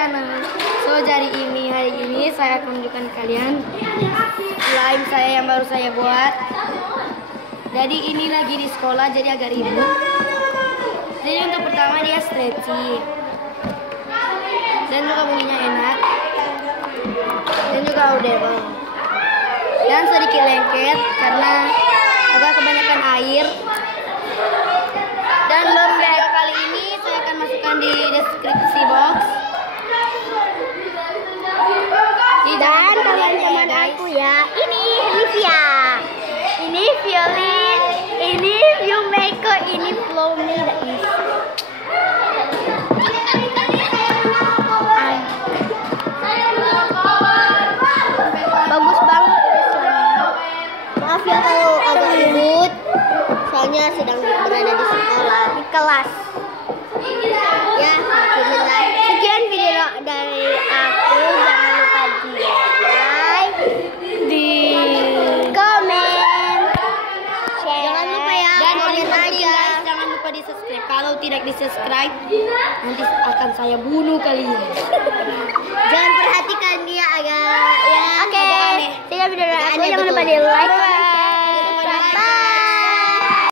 channel. So hari ini saya akan menunjukkan kalian slime saya yang baru saya buat. Jadi ini lagi di sekolah, jadi agak ribut. Jadi untuk pertama dia stretchy dan juga bunyinya enak dan juga audible dan sedikit lengket karena agak kebanyakan air. Dan lembek kali ini saya akan masukkan di deskripsi box. Dan teman-teman aku ya, ini Livia, ini Violin, ini Viewmaker, ini Flowme. Bagus banget. Maaf ya kalau agak ribut, soalnya sedang berada di sekolah, di kelas. Ya, sekian video dari aku. Jangan lupa di like, di komen, share. Jangan lupa ya, Dan komen aja. jangan lupa di subscribe. Kalau tidak di subscribe, nanti akan saya bunuh kalian. Jangan perhatikan dia agak ya. Oke. Agak aneh. Sekian video dari aku. Aneh Jangan lupa betul. di like.